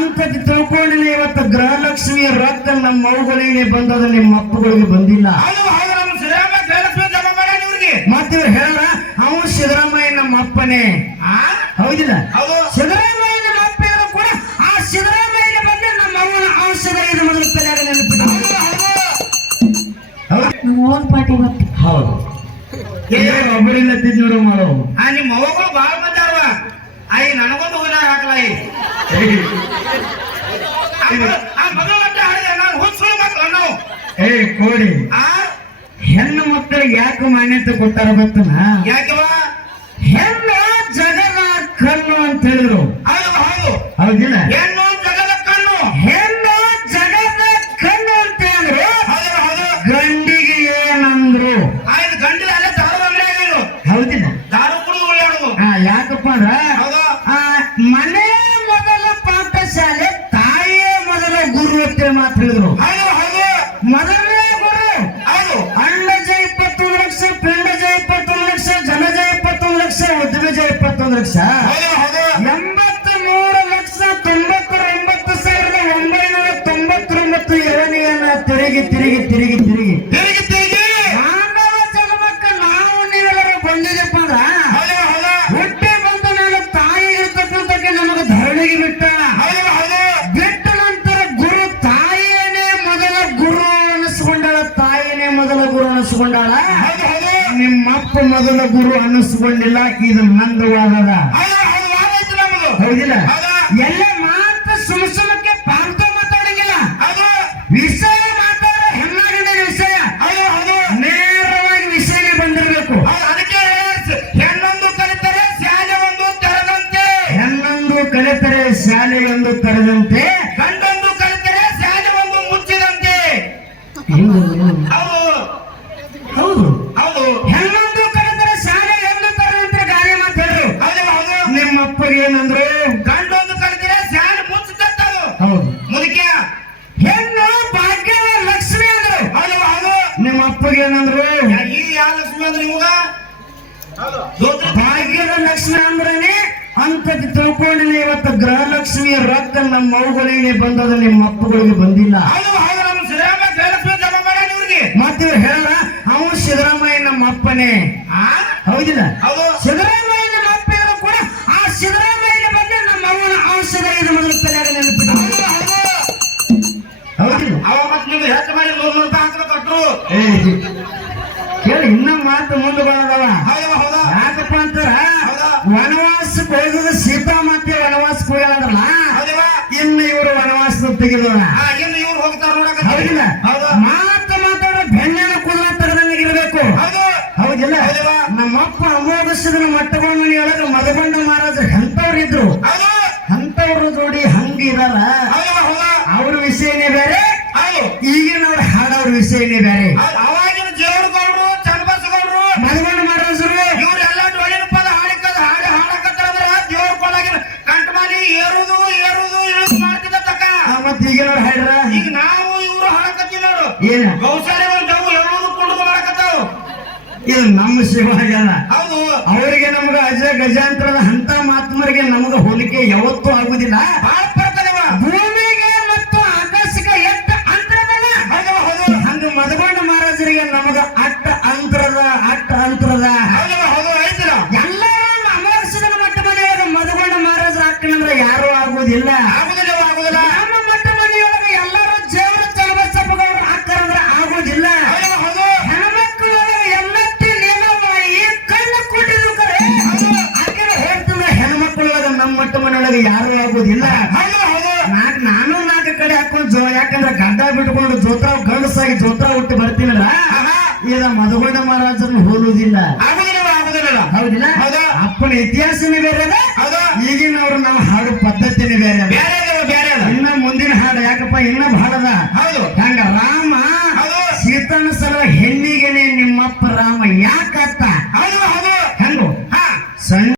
ಅಂತ ತಿಳ್ಕೊಂಡಿನ ಇವತ್ತು ಗೃಹಲಕ್ಷ್ಮಿಯ ರೊಕ್ಕ ನಮ್ಮ ಮಗುಗಳಿಗೆ ಬಂದದ, ನಿಮ್ಮ ಅಪ್ಪಗಳಿಗೆ ಬಂದಿಲ್ಲ. ಮತ್ತೆ ಇವ್ರು ಹೇಳ ಅವನು ಸಿದ್ದರಾಮಯ್ಯ ನಮ್ಮ ಅಪ್ಪನೇ, ಹೌದಿಲ್ಲ? ಸಿದ್ದರಾಮಯ್ಯ ನಮ್ಮ ಅಪ್ಪ ಇದ್ರು ಕೂಡ ಆ ಸಿದ್ದರಾಮಯ್ಯ ಬಂದ್ರೆ ನಮ್ಮ ಅವನ ಔಷಧ ಇದು ಮೊದಲು ತಲೆಯಾಗ ನೆನಪಿಟ್ಟು ಓನ್ ಪಾರ್ಟಿ ಗೊತ್ತು. ಹೌದು, ಒಬ್ಬರಿಂದ ತಿನ್ನೋರು ಮಾಡೋ ನಿಮ್ಮ ಮಗಳು ಬಾಳ ಬಂದಾರವ. ಆಯ್ ನನಗೊಂದು ಹೂನಾರ ಹಾಕಲ ಕೋಡಿ ಹೆಣ್ಣು ಮಕ್ಕಳಿಗೆ ಯಾಕೆ ಮಾನ್ಯತೆ ಕೊಟ್ಟಾರ ಗೊತ್ತನ? ಯಾಕವ? ಹೆಣ್ಣು ಜಗದ ಕಣ್ಣು ಅಂತ ಹೇಳಿದ್ರು. ಹೌದು ಹೌದಿಲ್ಲ? ಹೆಣ್ಣು ಜಗದ ಕಣ್ಣು, ಹೆಣ್ಣು ಜಗದ ಕಣ್ಣು ಅಂತ ಹೇಳಿದ್ರು. ಹೌದು ಗಂಡಿಗೆ ಏನಂದ್ರು? ಆಯ್ತು ಗಂಡಿದ ಅಲ್ಲೇ ದಾರು ಅಂಗಡಿಯಾಗ ಹೌದಿಲ್ಲ? ದಾರು ಕುಡಿದು ಉಳ್ಳಾಡುದು. ಯಾಕಪ್ಪ ಅಂದ್ರ ಮನೆ ಮೊದಲ ಪಾಠಶಾಲೆ, ತಾಯಿಯೇ ಮೊದಲ ಗುರು ಅಂತ ಮಾತು ಹೇಳಿದ್ರು. ಮೊದಲನೇ ಗುರು ಅಂಡಜ 21 ಲಕ್ಷ, ಪಿಂಡಜ 21 ಲಕ್ಷ, ಜನಜ 21 ಲಕ್ಷ, ಉದ್ಯಮಜ 21 ಲಕ್ಷ, 83,99,999 ಎರಡನೆಯನ್ನ ತಿರುಗಿ ತಿರುಗಿ ತಿರುಗಿ ತಿರುಗಿ ಮಾನವ ಜನ್ಮಕ್ಕ ನಾವು ನೀವೆಲ್ಲರೂ ಬಂದಿದಪ್ಪ ಅಂದ್ರ ಹುಟ್ಟಿ ಬಂದು ನಾನು ತಾಯಿ ಇರ್ತಕ್ಕಂಥ ನಮಗೆ ಧರಣಿಗೆ ಬಿಟ್ಟ. ಬಿಟ್ಟ ನಂತರ ಗುರು ತಾಯಿಯೇ ಮೊದಲ ಗುರು ಅನಿಸ್ಕೊಂಡಾಳ, ತಾಯಿನೇ ಮೊದಲ ಗುರು ಅನಿಸ್ಕೊಂಡಾಳ. ನಿಮ್ಮಪ್ಪ ಮೊದಲ ಗುರು ಅನಿಸ್ಕೊಂಡಿಲ್ಲ. ಇದು ನಂದು ವಾದದ, ಹೌದಿಲ್ಲ? ಎಲ್ಲ ಮಾತ್ರ ಸುಮಕ್ಕೆ ಪಾರ್ಥ ಮಾತಾಡಂಗಿಲ್ಲ. ವಿಷಯ ಮಾತಾಡೋ ಹೆಣ್ಣಾಗಂಡ ವಿಷಯ ನೇರವಾಗಿ ವಿಷಯಕ್ಕೆ ಬಂದಿರಬೇಕು. ಅದಕ್ಕೆ ಹೆಣ್ಣೊಂದು ಕಲಿತರೆ ಶಾಲೆ ಒಂದು ತೆರೆದಂತೆ, ಹೆಣ್ಣೊಂದು ಕಲಿತರೆ ಶಾಲೆಯೊಂದು ತೆರೆದಂತೆ, ಗಂಡೊಂದು ಕಲಿತರೆ ಶಾಲೆ ಒಂದು ಮುಚ್ಚಿದಂತೆ. ಹೌದು, ಹೌದು ಹೆಣ್ಣೊಂದು ಕಲಿತರೆ ಶಾಲೆ ಎಂದು ತೆರೆದಂತೆ ಗಾಳಿ ಮಾತಾಡ್ರು. ನಿಮ್ಮಪ್ಪಗೆ ಏನಂದ್ರು? ಗಂಡೊಂದು ಕಲಿತರೆ ಶಾಲೆ ಮುಚ್ಚುತ್ತ. ಹೌದು, ಮುದುಕಿಯ ಹೆಣ್ಣು ಭಾಗ್ಯದ ಲಕ್ಷ್ಮಿ ಅಂದ್ರು. ನಿಮ್ಮ ಅಪ್ಪಗೆ ಏನಂದ್ರು? ಈ ಯಾವ ಲಕ್ಷ್ಮಿ ಅಂದ್ರೆ ನಿಮಗ ಭಾಗ್ಯದ ಲಕ್ಷ್ಮಿ ಅಂದ್ರೇನೆ ಅಂತ ತಿಳ್ಕೊಂಡಿನ ಇವತ್ತು ಗೃಹಲಕ್ಷ್ಮಿಯ ರೊಕ್ಕ ನಮ್ಮ ಮಗುಗಳಿಗೆ ಬಂದದ, ನಿಮ್ಮ ಅಪ್ಪಗಳಿಗೆ ಬಂದಿಲ್ಲ. ನಮ್ಮ ಸಿದ್ದರಾಮಯ್ಯ ಗೃಹಲಕ್ಷ್ಮಿ ಜಮಾ ಮಾಡ್ಯಾನ ಇವ್ರಿಗೆ. ಮತ್ತೆ ಇವ್ರು ಹೇಳ ಅವನು ಸಿದ್ದರಾಮಯ್ಯ ನಮ್ಮ ಅಪ್ಪನೇ, ಹೌದಿಲ್ಲ? ಸಿದ್ದರಾಮಯ್ಯ ನಮ್ಮ ಅಪ್ಪ ಇದ್ರು ಕೂಡ ಆ ಸಿದ್ದರಾಮಯ್ಯ ಬಂದ್ರೆ ನಮ್ಮ ಅವನ ಔಷಧ ಇದು ಮೊದಲು ತಲೆಯಾಗ ನೆನಪಿಟ್ಟು ಹೌದಿಲ್ಲ? ಅವ ಮತ್ತೆ ನೀವು ಹೆಚ್ಚು ಮಾಡಿ 100 ರೂಪಾಯಿ ಹಾಕಲು ಕೊಟ್ಟರು. ಕೇಳಿ, ಇನ್ನ ಮಾತು ಮುಂದೆ ಬರೋದವ. ಹೌದಾ? ಯಾಕಪ್ಪ ಅಂತಾರ ವನವಾಸಕ್ಕೆ ಹೋಗೋದು ಸೀತಾಮಾತೆ ವನವಾಸಕ್ಕೆ ಹೋಗ್ಯಾಳಂದ್ರಲ್ಲ, ಇನ್ನು ಇವರು ವನವಾಸದ ತೆಗೆದವ. ಇನ್ನು ಇವ್ರು ಹೋಗ್ತಾರ ನೋಡಕ. ಹೌದಿಲ್ಲ? ಮಾತಾಡೋ ಬೆಣ್ಣೆನ ಕುದುರ ತೆಗೆದಂಗಿರ್ಬೇಕು. ಹೌದಿಲ್ಲ? ನಮ್ಮಪ್ಪ ಅಮೋಘಸಿದ ಮಟ್ಟಗೊಂಡನಿಯೊಳಗೆ ಮದಗೊಂಡ ಮಹಾರಾಜರು ಎಂತವ್ರಿದ್ರು, ಅಂತವ್ರ ಜೋಡಿ ಹಂಗಿದಾರ. ಅವ್ರ ವಿಷಯನೇ ಬೇರೆ, ಈಗಿನವ್ರು ಹಾಡೋರ ವಿಷಯನೇ ಬೇರೆ. ಅವಾಗಿನ ಜೇವರಗೌಡರು, ಚನ್ನಬಸಗೌಡರು, ಮದಗೊಂಡ ಮಹಾರಾಜರು ಇವ್ರೆಲ್ಲ ಡೊಳ್ಳಿನ ಪದ ಹಾಡಕತ್ತಾರ. ದೇವ್ರ ಕೊಡಾಗಿನ ಕಂಠಮಾಲಿ ಏರುದು ಇಳಿದು ಮಾಡ್ತಿದ್ದ ತಕ್ಕ. ಮತ್ತೆ ಈಗಿನವ್ರು ಹಾಡ್ರ. ಈಗ ನಾವು ಇವ್ರು ಹಾಡಕತ್ತೀವಿ ನೋಡು. ಏನ ಗೌಶಾಲೆ ಡವು ಎರುವುದು ಕುಡಿದು ಮಾಡಕತ್ತಾವ. ಇದು ನಮ್ಮ ಶಿವಾಗಲ್ಲ. ಹೌದು, ಅವರಿಗೆ ನಮ್ಗ ಅಜ ಗಜಾಂತರದ ಹಂತ ಮಾತ್ಮರಿಗೆ ನಮಗ ಹೋಲಿಕೆ ಯಾವತ್ತೂ ಆಗುದಿಲ್ಲ. ಬಹಳ ಬರ್ತದವ. ಭೂಮಿಗೆ ಮತ್ತು ಆಕಾಶಕ್ಕೆ ಎಟ್ಟ ಅಂತರದಲ್ಲ, ಹಂಗ ಮದಗೊಂಡ ಮಹಾರಾಜರಿಗೆ ನಮಗ ಅಟ್ಟ ಅಂತರದ ಐತಿಲ್ಲ. ಎಲ್ಲರೂ ಅಮೋಘಸಿದ ಮಟ್ಟ ಮನೆಯೊಳಗೆ ಮದಗೊಂಡ ಮಹಾರಾಜರ ಅಕ್ಕನಂದ್ರೆ ಯಾರು ಆಗುವುದಿಲ್ಲ. ನಮ್ಮ ಮಟ್ಟ ಮನೆಯೊಳಗೆ ಎಲ್ಲರೂ ಜೇವರ ಚನ್ನಬಸಪ್ಪಗೌಡರ ಅಕ್ಕರಂದ್ರೆ ಆಗುವುದಿಲ್ಲ. ಹೆಣ್ಮಕ್ಕಳೊಳಗೆ ಎಲ್ಲತ್ತಿ ನೇಮವಾಗಿ ಕಣ್ಣು ಕೊಟ್ಟಿದ್ರು ಕರೆ ಅಕ್ಕನ ಹೇಳ್ತಂದ್ರೆ ಹೆಣ್ಮಕ್ಕಳೊಳಗೆ ನಮ್ಮ ಮಟ್ಟ ಮನೆಯೊಳಗೆ ಯಾರು ಆಗುವುದಿಲ್ಲ. ನಾನು 4 ಕಡೆ ಹಾಕೊಂಡು ಯಾಕಂದ್ರೆ ಗಡ್ಡ ಬಿಟ್ಕೊಂಡು ಜೋತ್ರ ಗಂಡಸಾಗಿ ಜೋತ್ರ ಹುಟ್ಟಿ ಬರ್ತೀನಲ್ಲ, ಈಗ ಮದಗೊಂಡ ಮಹಾರಾಜರನ್ನು ಹೋಲುವುದಿಲ್ಲ. ಹೌದಿಲ್ಲ? ಅಪ್ಪನ ಇತಿಹಾಸನೇ ಬೇರೆ ಅದ, ಈಗಿನವ್ರು ನಾವು ಹಾಡು ಪದ್ಧತಿನೇ ಬೇರೆ. ಇನ್ನ ಮುಂದಿನ ಹಾಡು ಯಾಕಪ್ಪ ಇನ್ನ ಬಹಳ ಅದ. ಹಂಗ ರಾಮ